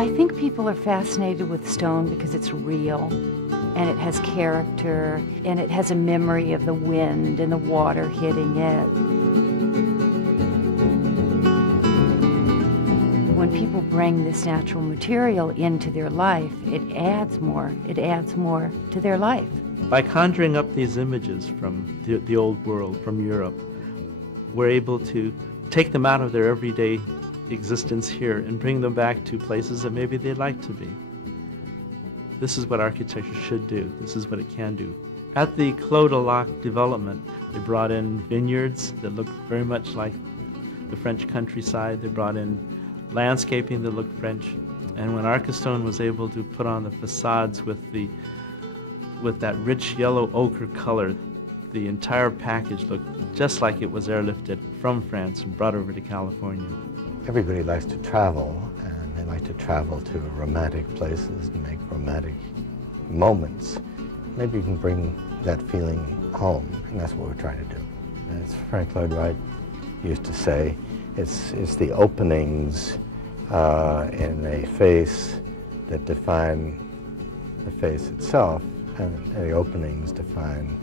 I think people are fascinated with stone because it's real, and it has character, and it has a memory of the wind and the water hitting it. When people bring this natural material into their life, it adds more to their life. By conjuring up these images from the old world, from Europe, we're able to take them out of their everyday existence here and bring them back to places that maybe they'd like to be. This is what architecture should do. This is what it can do. At the Clos de Lac development, they brought in vineyards that looked very much like the French countryside. They brought in landscaping that looked French. And when ArcusStone was able to put on the facades with that rich yellow ochre color, the entire package looked just like it was airlifted from France and brought over to California. Everybody likes to travel, and they like to travel to romantic places and make romantic moments. Maybe you can bring that feeling home, and that's what we're trying to do. As Frank Lloyd Wright used to say, it's the openings in a face that define the face itself, and the openings define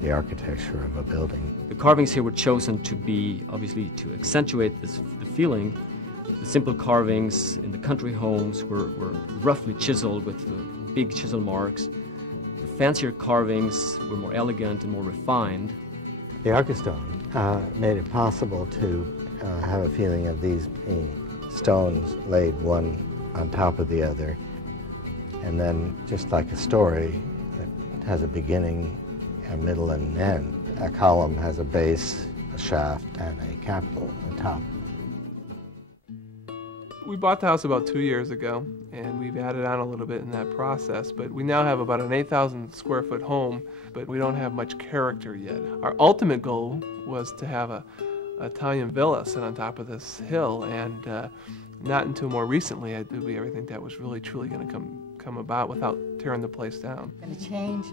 the architecture of a building. The carvings here were chosen to be, obviously, to accentuate the feeling. The simple carvings in the country homes were roughly chiseled with big chisel marks. The fancier carvings were more elegant and more refined. The ArcusStone made it possible to have a feeling of these stones laid one on top of the other, and then just like a story that has a beginning, a middle, and an end. A column has a base, a shaft, and a capital on top. We bought the house about 2 years ago, and we've added on a little bit in that process, but we now have about an 8,000 square foot home, but we don't have much character yet. Our ultimate goal was to have an Italian villa sit on top of this hill, and not until more recently did we ever think that was really truly going to come about without tearing the place down. Going to change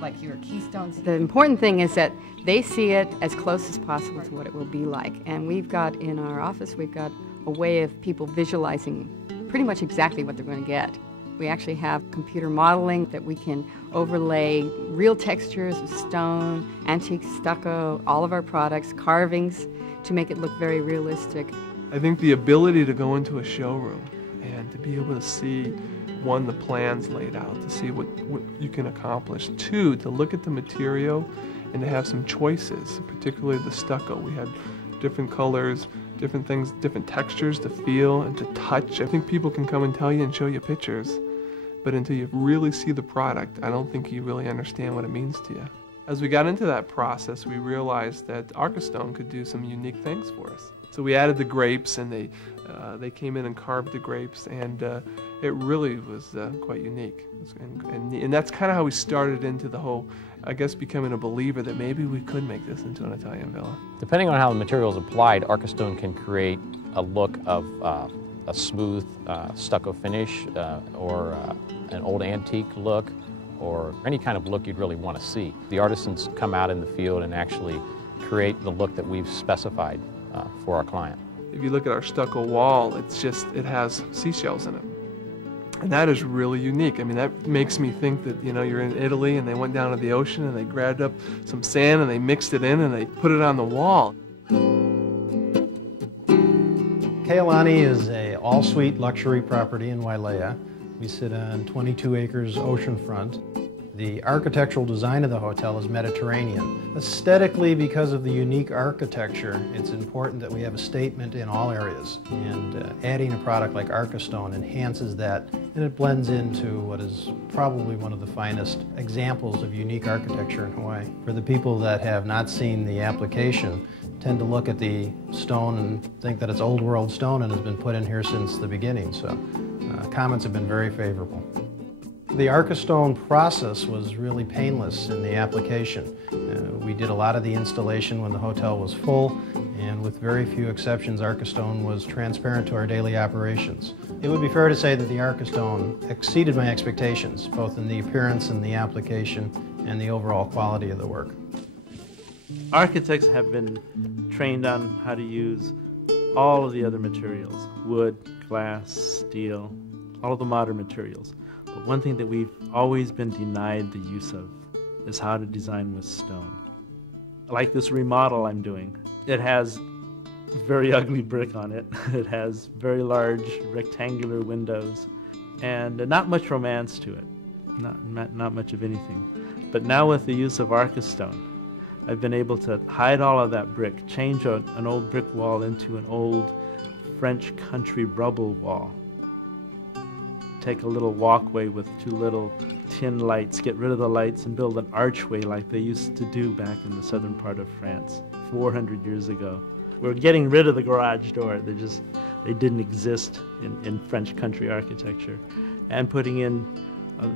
like your keystones. The important thing is that they see it as close as possible to what it will be like. And we've got in our office, we've got a way of people visualizing pretty much exactly what they're going to get. We actually have computer modeling that we can overlay real textures of stone, antique stucco, all of our products, carvings, to make it look very realistic. I think the ability to go into a showroom and to be able to see, one, the plans laid out, to see what you can accomplish. Two, to look at the material and to have some choices, particularly the stucco. We had different colors, different things, different textures to feel and to touch. I think people can come and tell you and show you pictures, but until you really see the product, I don't think you really understand what it means to you. As we got into that process, we realized that ArcusStone could do some unique things for us. So we added the grapes, and they came in and carved the grapes, and it really was quite unique. And that's kind of how we started into the whole, I guess, becoming a believer that maybe we could make this into an Italian villa. Depending on how the material is applied, ArcusStone can create a look of a smooth stucco finish or an old antique look, or any kind of look you'd really want to see. The artisans come out in the field and actually create the look that we've specified for our client. If you look at our stucco wall, it has seashells in it. And that is really unique. I mean, that makes me think that, you're in Italy and they went down to the ocean and they grabbed up some sand and they mixed it in and they put it on the wall. Keolani is an all-suite luxury property in Wailea. We sit on 22 acres oceanfront. The architectural design of the hotel is Mediterranean. Aesthetically, because of the unique architecture, it's important that we have a statement in all areas. And adding a product like ArcusStone enhances that, and it blends into what is probably one of the finest examples of unique architecture in Hawaii. For the people that have not seen the application, tend to look at the stone and think that it's old world stone and has been put in here since the beginning. So comments have been very favorable. The ArcusStone process was really painless in the application. We did a lot of the installation when the hotel was full, and with very few exceptions, ArcusStone was transparent to our daily operations. It would be fair to say that the ArcusStone exceeded my expectations, both in the appearance and the application and the overall quality of the work. Architects have been trained on how to use all of the other materials: wood, glass, steel, all of the modern materials. But one thing that we've always been denied the use of is how to design with stone. Like this remodel I'm doing, it has very ugly brick on it. It has very large rectangular windows and not much romance to it, not much of anything. But now with the use of ArcusStone, I've been able to hide all of that brick, change an old brick wall into an old French country rubble wall. Take a little walkway with two little tin lights, get rid of the lights and build an archway like they used to do back in the southern part of France 400 years ago. We're getting rid of the garage door. They didn't exist in French country architecture. And putting in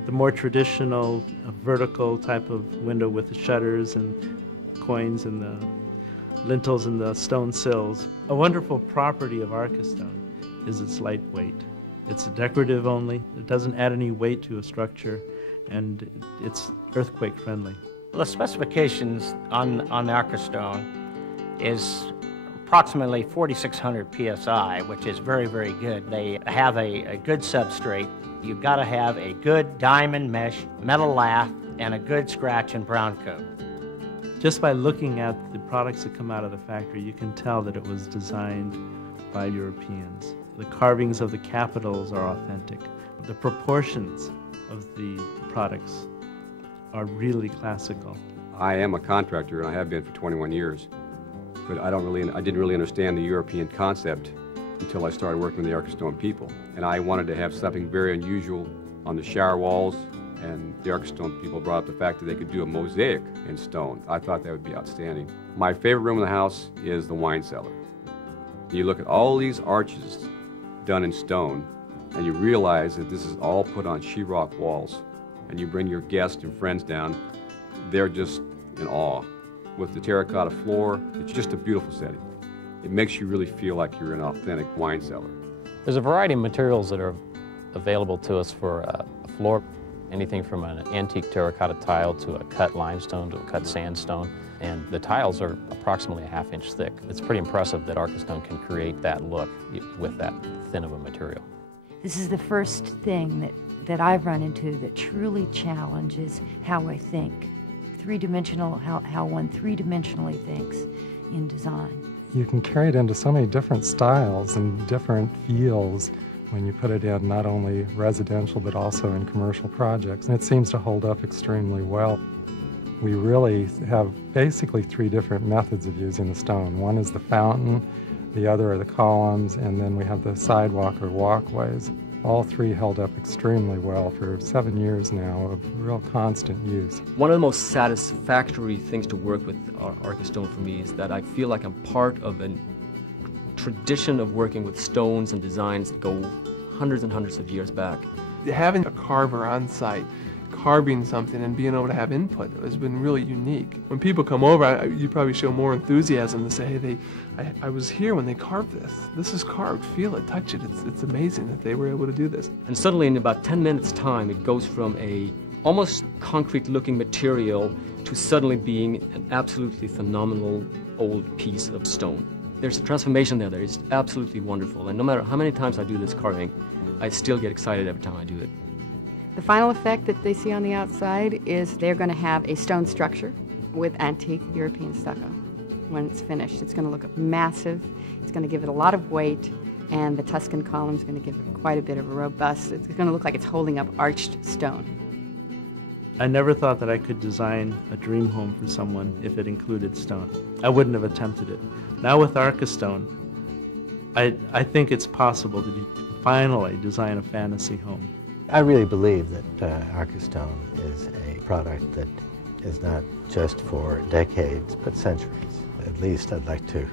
the more traditional vertical type of window with the shutters and coins and the lintels and the stone sills. A wonderful property of ArcusStone is its lightweight. It's decorative only. It doesn't add any weight to a structure, and it's earthquake friendly. The specifications on ArcusStone is approximately 4,600 psi, which is very, very good. They have a good substrate. You've got to have a good diamond mesh, metal lath, and a good scratch and brown coat. Just by looking at the products that come out of the factory, you can tell that it was designed by Europeans. The carvings of the capitals are authentic. The proportions of the products are really classical. I am a contractor, and I have been for 21 years. But I didn't really understand the European concept until I started working with the ArcusStone people. And I wanted to have something very unusual on the shower walls, and the ArcusStone people brought up the fact that they could do a mosaic in stone. I thought that would be outstanding. My favorite room in the house is the wine cellar. You look at all these arches done in stone, and you realize that this is all put on sheetrock walls. And you bring your guests and friends down, they're just in awe. With the terracotta floor, it's just a beautiful setting. It makes you really feel like you're in an authentic wine cellar. There's a variety of materials that are available to us for a floor, anything from an antique terracotta tile to a cut limestone to a cut sandstone. And the tiles are approximately a half-inch thick. It's pretty impressive that ArcusStone can create that look with that thin of a material. This is the first thing that I've run into that truly challenges how I think. Three-dimensional, how one three-dimensionally thinks in design. You can carry it into so many different styles and different feels when you put it in not only residential but also in commercial projects, and it seems to hold up extremely well. We really have basically three different methods of using the stone. One is the fountain, the other are the columns, and then we have the sidewalk or walkways. All three held up extremely well for 7 years now of real constant use. One of the most satisfactory things to work with ArcusStone for me is that I feel like I'm part of a tradition of working with stones and designs that go hundreds and hundreds of years back. Having a carver on site, carving something and being able to have input has been really unique. When people come over, you probably show more enthusiasm to say, hey, I was here when they carved this. This is carved. Feel it, touch it. It's amazing that they were able to do this. And suddenly in about 10 minutes time, it goes from a almost concrete looking material to suddenly being an absolutely phenomenal old piece of stone. There's a transformation there that is absolutely wonderful. And no matter how many times I do this carving, I still get excited every time I do it. The final effect that they see on the outside is they're going to have a stone structure with antique European stucco. When it's finished, it's going to look massive, it's going to give it a lot of weight, and the Tuscan column is going to give it quite a bit of a robust, it's going to look like it's holding up arched stone. I never thought that I could design a dream home for someone if it included stone. I wouldn't have attempted it. Now with ArcusStone, I think it's possible to finally design a fantasy home. I really believe that ArcusStone is a product that is not just for decades, but centuries. At least I'd like to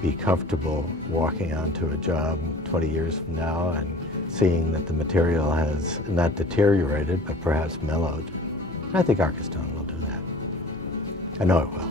be comfortable walking onto a job 20 years from now and seeing that the material has not deteriorated, but perhaps mellowed. I think ArcusStone will do that. I know it will.